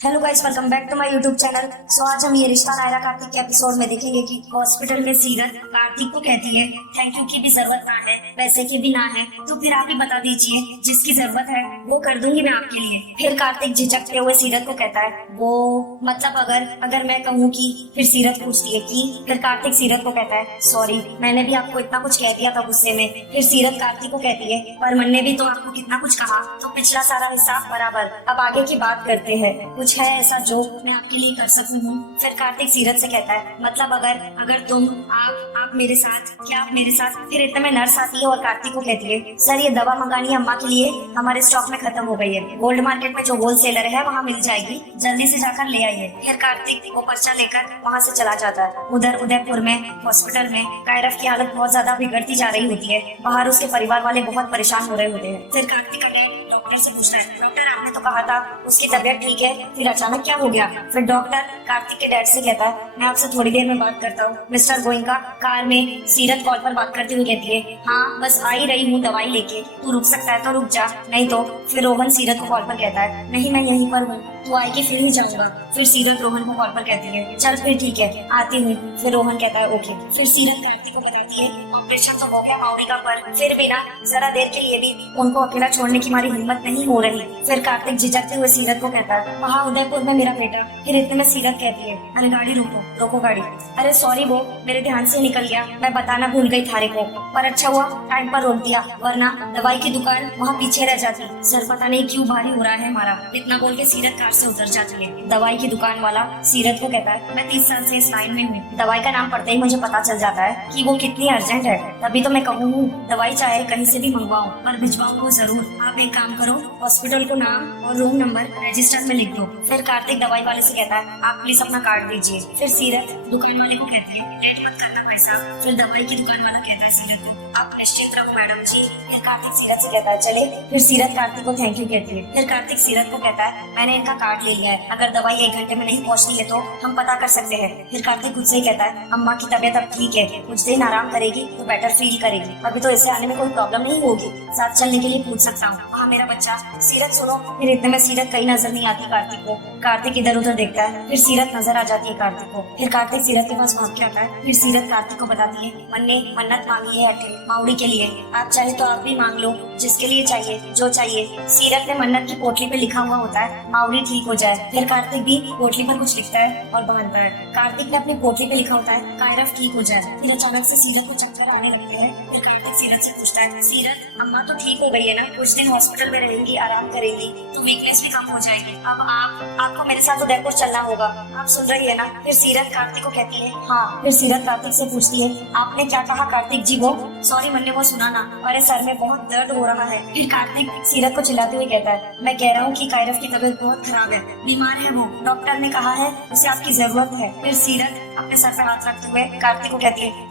Hello guys, welcome back to my YouTube channel. So आज हम ये रिश्ता नायरा कार्तिक के एपिसोड में देखेंगे कि हॉस्पिटल में सीरत कार्तिक को कहती है थैंक यू की भी जरूरत ना है, पैसे की भी ना है, तो फिर आप ही बता दीजिए, जिसकी जरूरत है वो कर दूंगी मैं आपके लिए। फिर कार्तिक झिझकते हुए सीरत को कहता है वो मतलब अगर अगर मैं कहूँ कि, फिर सीरत पूछती है कि, फिर कार्तिक सीरत को कहता है सॉरी मैंने भी आपको इतना कुछ कह दिया था गुस्से में। फिर सीरत कार्तिक को कहती है पर मैंने भी तो आपको कितना कुछ कहा, तो पिछला सारा हिसाब बराबर, अब आगे की बात करते हैं, कुछ है ऐसा जो मैं आपके लिए कर सकूं। फिर कार्तिक सीरत से कहता है मतलब अगर अगर तुम आप मेरे साथ, क्या आप मेरे साथ। फिर इतने में नर्स आती है और कार्तिक को कहती है सर ये दवा मंगानी है अम्मा के लिए, हमारे स्टॉक में खत्म हो गई है, गोल्ड मार्केट में जो होलसेलर है वहाँ मिल जाएगी, जल्दी से जाकर ले आइए। फिर कार्तिक वो पर्चा लेकर वहाँ से चला जाता है। उधर उदयपुर में हॉस्पिटल में कायरव की हालत बहुत ज्यादा बिगड़ती जा रही होती है। बाहर उसके परिवार वाले बहुत परेशान हो रहे होते हैं। फिर कार्तिक का डैड डॉक्टर से पूछता है डॉक्टर आपने तो कहा था उसकी तबीयत ठीक है, फिर अचानक क्या हो गया। फिर डॉक्टर कार्तिक के डैड से कहता है मैं आपसे थोड़ी देर में बात करता हूँ। मिस्टर गोइंका कार में सीरत कॉल पर बात करती हुई कहती है हाँ बस आ ही रही हूँ दवाई लेके, तू रुक सकता है तो रुक जा, नहीं तो। फिर रोहन सीरत को कॉल पर कहता है नहीं मैं यहीं पर हूँ, तू आएगी फिर ही जाऊंगा। फिर सीरत रोहन को कॉल पर कहती है चल फिर ठीक है आती हूँ। फिर रोहन कहता है ओके। फिर सीरत कार्तिक को बताती है ऑपरेशन तो हो गया माउरी का, पर फिर भी ना जरा देर के लिए भी उनको अकेला छोड़ने की हमारी हिम्मत नहीं हो रही। फिर कार्तिक झिझकते हुए सीरत को कहता है वहाँ उदयपुर में मेरा बेटा। फिर इतने में सीरत कहती है अरे गाड़ी रोको रोको गाड़ी, अरे सॉरी वो मेरे ध्यान से निकल गया, मैं बताना भूल गई थारे को, पर अच्छा हुआ टाइम पर रोक दिया, वरना दवाई की दुकान वहाँ पीछे रह जाती। सर पता नहीं क्यों भारी हो रहा है हमारा। इतना बोल के सीरत कार से उतर जाती है। दवाई की दुकान वाला सीरत को कहता है मैं 30 साल से इस लाइन में हूँ, दवाई का नाम पढ़ते ही मुझे पता चल जाता है कि वो कितनी अर्जेंट है, तभी तो मैं कहूँ दवाई चाहे कहीं से भी मंगवाऊँ पर भिजवाऊँ वो जरूर। आप एक काम करो हॉस्पिटल को नाम और रूम नंबर रजिस्टर में लिख दो। फिर कार्तिक दवाई वाले से कहता है आप प्लीज अपना कार्ड दीजिए। फिर सीरत दुकान वाले को कहती है लेट मत करना पैसा। फिर दवाई की दुकान वाला कहता है सीरत को आप निश्चिंत रहो मैडम जी। फिर कार्तिक सीरत से कहता है चले। फिर सीरत कार्तिक को थैंक यू कहती है। फिर कार्तिक सीरत को कहता है मैंने इनका कार्ड ले लिया है, अगर दवाई 1 घंटे में नहीं पहुंचती है तो हम पता कर सकते हैं। फिर कार्तिक खुद से ही कहता है अम्मा की तबीयत अब ठीक है, कुछ दिन आराम करेगी तो बेटर फील करेगी, अभी तो इसे आने में कोई प्रॉब्लम नहीं होगी, साथ चलने के लिए पूछ सकता हूँ। हाँ मेरा बच्चा। सीरत सुनो। फिर इतने में सीरत कहीं नजर नहीं आती कार्तिक को। कार्तिक इधर उधर देखता है। फिर सीरत नजर आ जाती है कार्तिक को। फिर कार्तिक सीरत के पास भाग के आता है। फिर सीरत कार्तिक को बताती है मन्ने मन्नत मांगी है अठे माउड़ी के लिए, आप चाहे तो आप भी मांग लो, जिसके लिए चाहिए जो चाहिए। सीरत ने मन्नत की पोटली पे लिखा हुआ होता है माउड़ी ठीक हो जाए। फिर कार्तिक भी पोटली पर कुछ लिखता है और बांधता है। कार्तिक ने अपनी पोटली पे लिखा होता है कायरव ठीक हो जाए। फिर अचानक से सीरत को चक्कर आने लगते हैं। फिर कार्तिक सीरत से पूछता है सीरत अम्मा तो ठीक हो गई है ना, कुछ दिन हॉस्पिटल में रहेंगी, आराम करेंगी तो वीकनेस भी कम हो जाएगी, अब आपको मेरे साथ उदयपुर चलना होगा, आप सुन रही है ना। फिर सीरत कार्तिक को कहती है हाँ। फिर सीरत कार्तिक से पूछती है आपने क्या कहा कार्तिक जी। वो सॉरी मैंने वो सुना ना, अरे सर में बहुत दर्द हो रहा है। फिर कार्तिक सीरत को चिल्लाते हुए कहता है मैं कह रहा हूँ कि कायरव की तबीयत बहुत खराब है, बीमार है वो, डॉक्टर ने कहा है उसे आपकी जरूरत है। फिर सीरत अपने सर पे हाथ रखते हुए कार्तिक को कहती है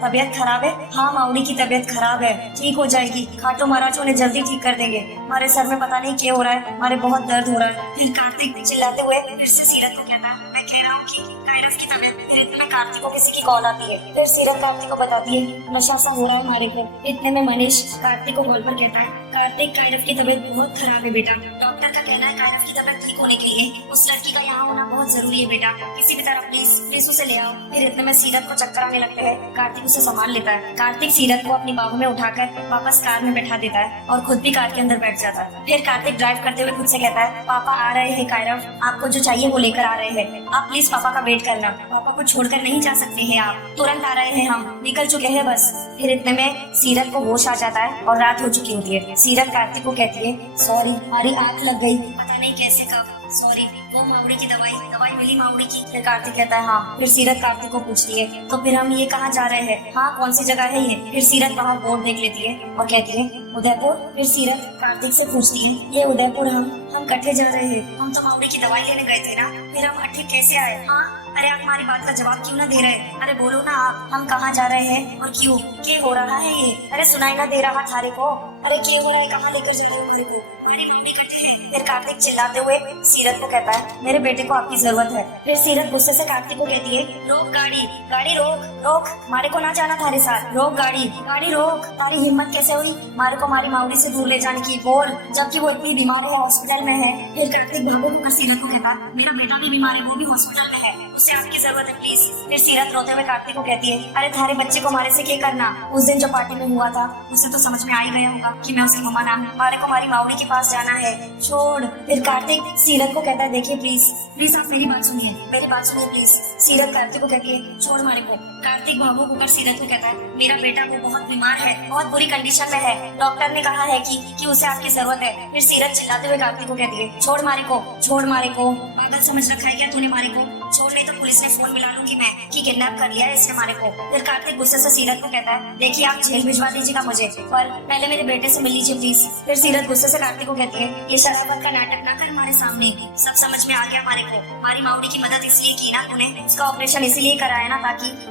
तबीयत खराब है। हाँ माउड़ी की तबीयत खराब है, ठीक हो जाएगी, खाटू महाराज उन्हें जल्दी ठीक कर देंगे, हमारे सर में पता नहीं क्या हो रहा है, हमारे बहुत दर्द हो रहा है। फिर कार्तिक चिल्लाते हुए फिर से सीरत को कहता है मैं कह रहा हूँ कि कायरव की तबीयत। फिर इतने में कार्तिक को किसी की कॉल आती है। फिर सीरत कार्तिक को बताती है नशा सा हो रहा है हमारे को। इतने में मनीष कार्तिक को कॉल पर कहता है कार्तिक कायरव की तबीयत बहुत खराब है बेटा, डॉक्टर का कहना है कायरव की तबीयत ठीक होने के लिए उस लड़की का यहाँ होना बहुत जरूरी है बेटा, किसी भी तरह प्लीज उसे ले आओ। फिर इतने में सीरत को चक्कर आने लगते हैं। कार्तिक उसे संभाल लेता है। कार्तिक सीरत को अपनी बाहों में उठाकर वापस कार में बैठा देता है और खुद भी कार के अंदर बैठ जाता है। फिर कार्तिक ड्राइव करते हुए खुद से कहता है पापा आ रहे हैं कायरव, आपको जो चाहिए वो लेकर आ रहे हैं, आप प्लीज पापा का वेट करना, पापा को छोड़कर नहीं जा सकते हैं आप, तुरंत आ रहे हैं, हम निकल चुके हैं बस। फिर इतने में सीरत को होश आ जाता है और रात हो चुकी होती है। सीरत कार्तिक को कहती है सॉरी हमारी आंख लग गई, पता नहीं कैसे कब, सॉरी वो माउड़ी की दवाई मिली माउड़ी की। फिर कार्तिक कहता है हाँ। फिर सीरत कार्तिक को पूछती है तो फिर हम ये कहाँ जा रहे हैं, हाँ कौन सी जगह है ये। फिर सीरत वहाँ बोर्ड देख लेती है और कहती है उदयपुर। फिर सीरत कार्तिक से पूछती है ये उदयपुर हम कट्ठे जा रहे हैं, हम तो माउड़ी की दवाई लेने गए थे ना, फिर हम अट्ठे कैसे आए। हाँ अरे आप हमारी बात का जवाब क्यों ना दे रहे? अरे बोलो ना आप, हम कहाँ जा रहे हैं और क्यों? क्या हो रहा है ये? अरे सुनाई ना दे रहा थारे को? अरे क्या हो रहा है? कहाँ लेकर जा रहे हो हमारे को? अरे मम्मी कहते हैं। फिर कार्तिक चिल्लाते हुए सीरत को कहता है, मेरे बेटे को आपकी जरूरत है। फिर सीरत गुस्से से कार्तिक को कहती है, रोक गाड़ी, गाड़ी रोक, रोक, मारे को ना जाना थारे साथ, रोक गाड़ी, गाड़ी रोक। तारी हिम्मत कैसे हुई मारे को हमारी माऊली से दूर ले जाने की? बोल, जबकि वो इतनी बीमार है, हॉस्पिटल में है। फिर कार्तिक भागो होकर सीरत को कहता है, मेरा बेटा भी बीमार है, वो भी हॉस्पिटल में है, उससे आपकी जरूरत है प्लीज। फिर सीरत रोते हुए कार्तिक को कहती है, अरे थारे बच्चे को मारे से क्या करना? उस दिन जो पार्टी में हुआ था उसे तो समझ में आ ही गया होगा कि मैं उसकी मम्मा ना हूँ। मारे को हमारी माऊली के पास जाना है, छोड़। फिर कार्तिक सीरत को कहता है, देखिए प्लीज प्लीज आप मेरी बात सुनिए, मेरी बात सुनिए प्लीज। सीरत कार्तिक को कहती है, छोड़ मारे को। कार्तिक भावुक होकर सीरत को कहता है, मेरा बेटा वो बहुत बीमार है, बहुत बुरी कंडीशन में है, डॉक्टर ने कहा है कि उसे आपकी जरूरत है। फिर सीरत चिल्लाते हुए कार्तिक को कहती है, छोड़ मारे को, छोड़ मारे को। पागल समझ रखा है क्या तूने मारे को? छोड़, नहीं तो पुलिस ने फोन मिला लूंगी मैं कि किडनैप कर लिया है इसने मारे को। फिर कार्तिक गुस्से से सीरत को कहता है, देखिए आप जेल भिजवा दीजिएगा मुझे, पर पहले मेरे बेटे से मिल लीजिए प्लीज। फिर सीरत गुस्से से कार्तिक को कहती है, ये शरारत का नाटक ना कर हमारे सामने, सब समझ में आ गया हमारे को। हमारी माऊली की मदद इसलिए की ना तूने, उसका ऑपरेशन इसीलिए कराया ना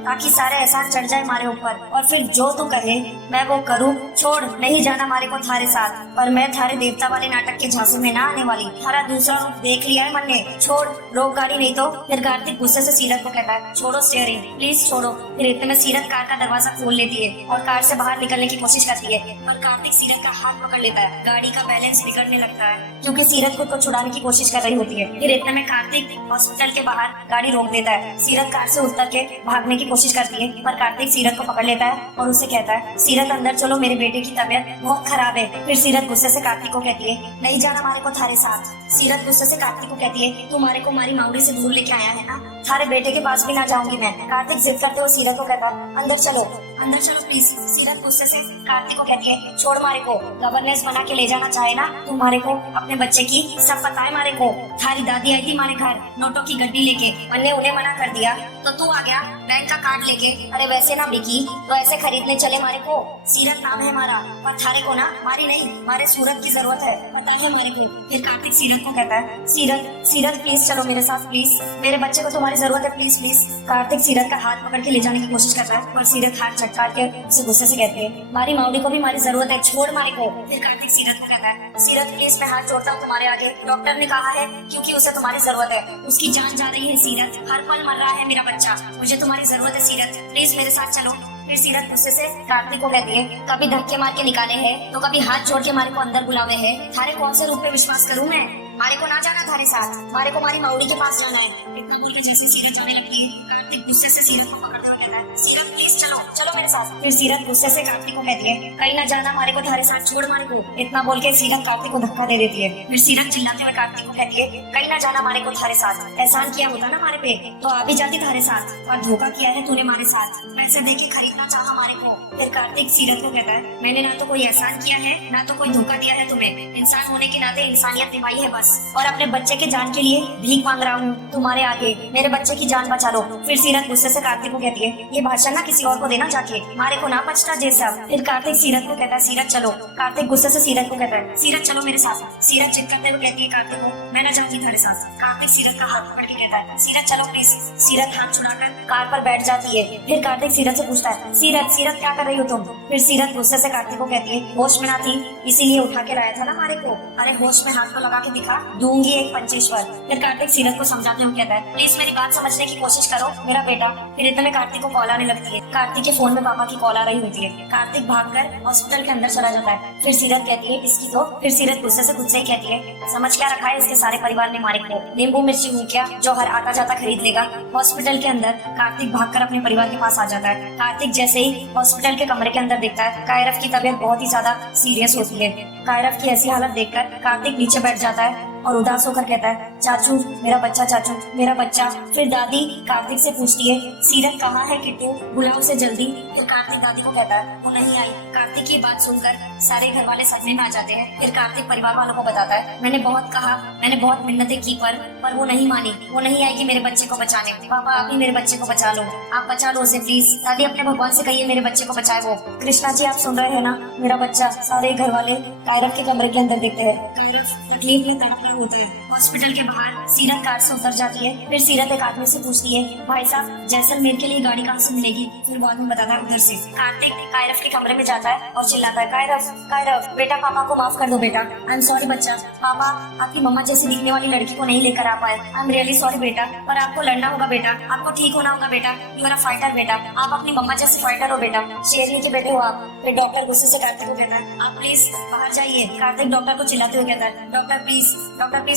ताकि सारे एहसान चढ़ जाए हमारे ऊपर, और फिर जो तू कहे मैं वो करूँ। छोड़, नहीं जाना हमारे को थारे साथ, पर मैं थारे देवता वाले नाटक के झांसे में ना आने वाली। थारा दूसरा रूप देख लिया है मन ने, छोड़, रोक गाड़ी नहीं तो। फिर कार्तिक गुस्से से सीरत को कहता है, छोड़ो स्टीयरिंग प्लीज, छोड़ो। फिर इतने में सीरत कार का दरवाजा खोल लेती है और कार से बाहर निकलने की कोशिश करती है, पर कार्तिक सीरत का हाथ पकड़ लेता है। गाड़ी का बैलेंस बिगड़ने लगता है क्योंकि सीरत खुद को छुड़ाने की कोशिश कर रही होती है। फिर इतने में कार्तिक हॉस्पिटल के बाहर गाड़ी रोक देता है। सीरत कार से उतर के भागने की कोशिश करती है, पर कार्तिक सीरत को पकड़ लेता है और उससे कहता है, सीरत अंदर चलो, मेरे बेटे की तबीयत बहुत खराब है। फिर सीरत गुस्से से कार्तिक को कहती है, नहीं जाना हमारे को थारे साथ। सीरत गुस्से से कार्तिक को कहती है, तुम्हारे को हमारी माऊली से दूर लेके आया है ना, थारे बेटे के पास भी ना जाऊंगी मैं। कार्तिक जिद करते हुए सीरत को कहता है, अंदर चलो, अंदर चलो प्लीज। सीरत गुस्से से कार्तिक को कहती है, छोड़ मारे को, गवर्नेंस बना के ले जाना चाहे ना तुम्हारे को अपने बच्चे की, सब पता है मारे को। थारी दादी आई थी हमारे घर नोटों की गड्डी लेके, मैंने उन्हें मना कर दिया तो तू आ गया बैंक का कार्ड लेके। अरे वैसे ना बिकी तो ऐसे खरीदने चले मारे को। सीरत नाम है हमारा, पर थारे को ना मारी नहीं, हमारे सूरत की जरूरत है, पता है हमारे को। फिर कार्तिक सीरत को कहता है, सीरत प्लीज चलो मेरे साथ प्लीज, मेरे बच्चे को तुम्हारी जरूरत है प्लीज प्लीज। कार्तिक सीरत का हाथ पकड़ के ले जाने की कोशिश करता है, पर सीरत हाथ झटका के उसे गुस्से से कहती है, हमारी माऊली को भी हमारी जरूरत है, छोड़ मारे को। फिर कार्तिक सीरत को कहता है, सीरत प्लीज मैं हाथ जोड़ता हूँ तुम्हारे आगे, डॉक्टर ने कहा है क्योंकि उसे तुम्हारी जरूरत है, उसकी जान जा रही है सीरत, हर पल मर रहा है मेरा बच्चा, मुझे तुम्हारी जरूरत है सीरत, प्लीज मेरे साथ चलो। फिर सीरत गुस्से से कार्तिक को कहती है, कभी धक्के मार के निकाले हैं तो कभी हाथ जोड़ के हमारे को अंदर बुलावे हैं, थारे कौन से रूप पे विश्वास करूँ मैं? मारे को ना जाना थारे साथ, मारे को हमारी माऊली के पास जाना है। इतना बोल के जैसे सीरत जाने लगती है, कार्तिक गुस्से से सीरत को पकड़ते हुए कहता है, सीरत प्लीज चलो, चलो मेरे साथ। फिर सीरत गुस्से से कार्तिक को कहती है, कहीं ना जाना मारे को थारे साथ, छोड़ मारे को। इतना बोल के सीरत कार्तिक को धक्का दे देती है। फिर सीरत चिल्लाते हुए कार्तिक को कहती है, कहीं ना जाना मारे को थारे साथ, एहसान किया होता ना हमारे पे तो आ भी जाती थारे साथ, और धोखा किया है तूने हमारे साथ, पैसे दे के खरीदना चाहा हमारे को। फिर कार्तिक सीरत को कहता है, मैंने ना तो कोई एहसान किया है ना तो कोई धोखा दिया है तुम्हें, इंसान होने के नाते इंसानियत निभाई है बस, और अपने बच्चे के जान के लिए भीख मांग रहा हूँ तुम्हारे आगे, मेरे बच्चे की जान बचा लो। फिर सीरत गुस्से से कार्तिक को कहती है, ये भाषण ना किसी और को देना जाके, मारे को ना पछता जैसा। फिर कार्तिक सीरत को कहता है, सीरत चलो। कार्तिक गुस्से से सीरत को कहता है, सीरत चलो मेरे साथ। सीरत जिद करते हुए कहती है कार्तिक को, मैं ना जाऊंगी तेरे साथ। कार्तिक सीरत का हाथ पकड़ के कहता है, सीरत चलो प्लीज। सीरत हाथ छुड़ाकर कार पर बैठ जाती है। फिर कार्तिक सीरत से पूछता है, सीरत क्या कर रही हो तुम? फिर सीरत गुस्से से कार्तिक को कहती है, होश में ना थी इसीलिए उठा के लाया था ना हमारे को, अरे होश में हाथ को लगा के दिखा, दूंगी एक पंचेश्वर। फिर कार्तिक सीरत को समझाते हुए कहता है, प्लीज मेरी बात समझने की कोशिश करो मेरा बेटा। फिर इतने में कार्तिक को कॉल आने लगती है। कार्तिक के फोन में पापा की कॉल आ रही होती है। कार्तिक भागकर हॉस्पिटल के अंदर चला जाता है। फिर सीरत कहती है, इसकी तो। फिर सीरत गुस्से से खुद से ही कहती है, समझ क्या रखा है इसके सारे परिवार ने मारे को, नींबू मिर्ची हूँ क्या जो हर आता जाता खरीद लेगा। हॉस्पिटल के अंदर कार्तिक भागकर अपने परिवार के पास आ जाता है। कार्तिक जैसे ही हॉस्पिटल के कमरे के अंदर देखता है, कायरव की तबीयत बहुत ही ज्यादा सीरियस होती है। कायरव की ऐसी हालत देखकर कार्तिक नीचे बैठ जाता है और उदास होकर कहता है, चाचू मेरा बच्चा, चाचू मेरा बच्चा। फिर दादी कार्तिक से पूछती है, सीरत कहाँ है किट्टू, बुलाओ उसे जल्दी। फिर कार्तिक दादी को कहता है, वो नहीं आई। कार्तिक की बात सुनकर सारे घर वाले सदमे में आ जाते हैं। फिर कार्तिक परिवार वालों को बताता है, मैंने बहुत कहा, मैंने बहुत मिन्नतें की, पर वो नहीं मानी, वो नहीं आएगी मेरे बच्चे को बचाने। पापा आप ही मेरे बच्चे को बचा लो, आप बचा लो उसे प्लीज। दादी अपने भगवान से कहिए मेरे बच्चे को बचाए वो। कृष्णा जी आप सुन रहे हैं ना, मेरा बच्चा। सारे घर वाले कायरव के कमरे के अंदर देखते हैं। कायरव तकलीफ में तड़प रहा होता है हॉस्पिटल के बाहर सीरत कार से उतर जाती है। फिर सीरत एक आदमी से पूछती है, भाई साहब जैसलमेर के लिए गाड़ी कहाँ से मिलेगी? फिर वो आदमी बताता है उधर से। कार्तिक कायरव के कमरे में जाता है और चिल्लाता है, कायरव कायरव बेटा पापा को माफ कर दो बेटा। आई एम सॉरी बच्चा, पापा आपकी मम्मा जैसी दिखने वाली लड़की को नहीं लेकर आ पाए। आई एम रियली सॉरी बेटा, पर आपको लड़ना होगा बेटा, आपको ठीक होना होगा बेटा। यू आर अ फाइटर बेटा, आप अपनी मम्मा जैसे फाइटर हो बेटा, शेरनी के बेटे हो आप। फिर डॉक्टर गुस्से से कार्तिक को कहता है, आप प्लीज बाहर जाइए। कार्तिक डॉक्टर को चिल्लाते हुए कहता है, डॉक्टर प्लीज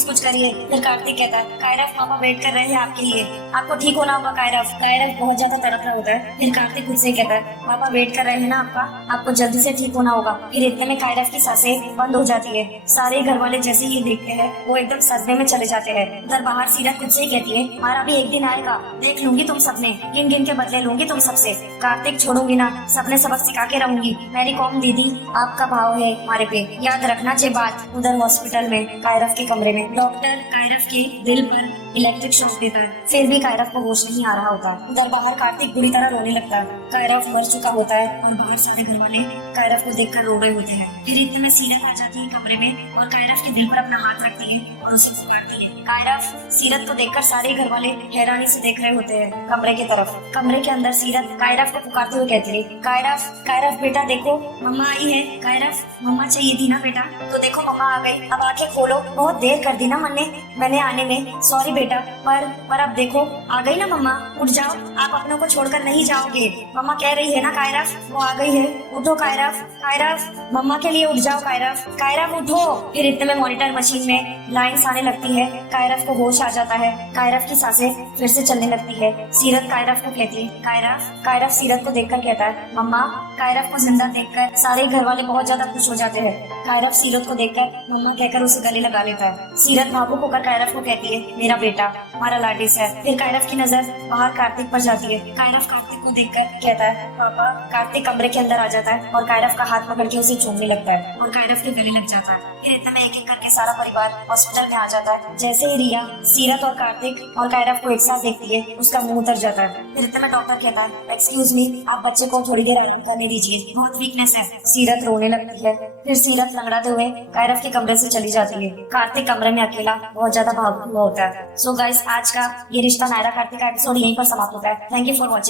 कुछ करिए। फिर कार्तिक कहता है, कायरव पापा वेट कर रहे हैं आपके लिए, आपको ठीक होना होगा कायरव। कायरव बहुत ज्यादा तड़प रहा होता है। फिर कार्तिक खुद से कहता है, पापा वेट कर रहे हैं ना आपका, आपको जल्दी से ठीक होना होगा। फिर इतने में कायरव की सांसें बंद हो जाती है। सारे घर वाले जैसे ही देखते हैं वो एकदम सदमे में चले जाते हैं। उधर बाहर सीरत खुद से ही कहती है, हमारा भी एक दिन आएगा, देख लूंगी तुम सबने, गिन गिन के बदले लूंगी तुम सबसे। कार्तिक छोड़ूंगी ना, सबने सबक सिखा के रहूंगी। मेरी कौम दीदी आपका भाव है हमारे पे, याद रखना जे बात। उधर हॉस्पिटल में कायरव के कमरे में डॉक्टर कायरव के दिल पर इलेक्ट्रिक शॉक देता है। फिर भी कायरव को होश नहीं आ रहा होता। उधर बाहर कार्तिक बुरी तरह रोने लगता है। कायरव मर चुका होता है और बाहर सारे घर वाले कायरव को देखकर रो रहे होते हैं। फिर इतने में सीरत आ जाती है कमरे में और कायरव के दिल पर अपना हाथ रखती है और उसे पुकारती है। कायरव सीरत को देखकर सारे घर वाले हैरानी से देख रहे होते हैं कमरे की तरफ। कमरे के अंदर सीरत कायरव को पुकारते हुए कहती है, कायरव कायरव बेटा देखो मम्मा आई है। कायरव मम्मा चाहिए थी ना बेटा, तो देखो मम्मा आ गई, अब आंखें खोलो। बहुत देर कर दी ना मैंने आने में, सॉरी बेटा, पर अब देखो आ गई ना मम्मा, उठ जाओ, आप अपनों को छोड़कर नहीं जाओगे। मम्मा कह रही है ना कायरव, वो आ गई है, उठो कायरव कायरव मम्मा के लिए उठ जाओ कायरव कायरव उठो। फिर इतने में मॉनिटर मशीन में लाइंस आने लगती है। कायरव को होश आ जाता है। कायरव की सांसें फिर से चलने लगती है। सीरत कायरव को कहती है, कायरव सीरत को देखकर कहता है, मम्मा। कायरव को जिंदा देखकर सारे घर वाले बहुत ज्यादा खुश हो जाते हैं। कायरव सीरत को देखकर मम्मा कहकर उसे गले लगा लेता है। सीरत भावुक होकर कायरव को कहती है, मेरा बेटा, हमारा लाडिस है। फिर कायरव की नजर बाहर कार्तिक पर जाती है। कायरव कार्तिक को देखकर कहता है, पापा। कार्तिक कमरे के अंदर आ जाता है और कायरव का हाथ पकड़ के उसे चूमने लगता है और कायरव के गले लग जाता है। फिर इतने में एक एक करके सारा परिवार हॉस्पिटल में आ जाता है। जैसे ही रिया सीरत और कार्तिक और कायरव को एक साथ देखती है उसका मुंह उतर जाता है। फिर इतने में डॉक्टर कहता है, एक्सक्यूज मी, आप बच्चे को थोड़ी देर आराम करने दीजिए, बहुत वीकनेस है। सीरत रोने लगती है। फिर सीरत लंगड़ाते हुए कायरव के कमरे से चली जाती है। कार्तिक कमरे में अकेला बहुत ज्यादा भावुक हुआ होता है। सो गाइस, आज का ये रिश्ता नायरा कार्तिक का एपिसोड यहीं पर समाप्त होता है। Thank you for watching.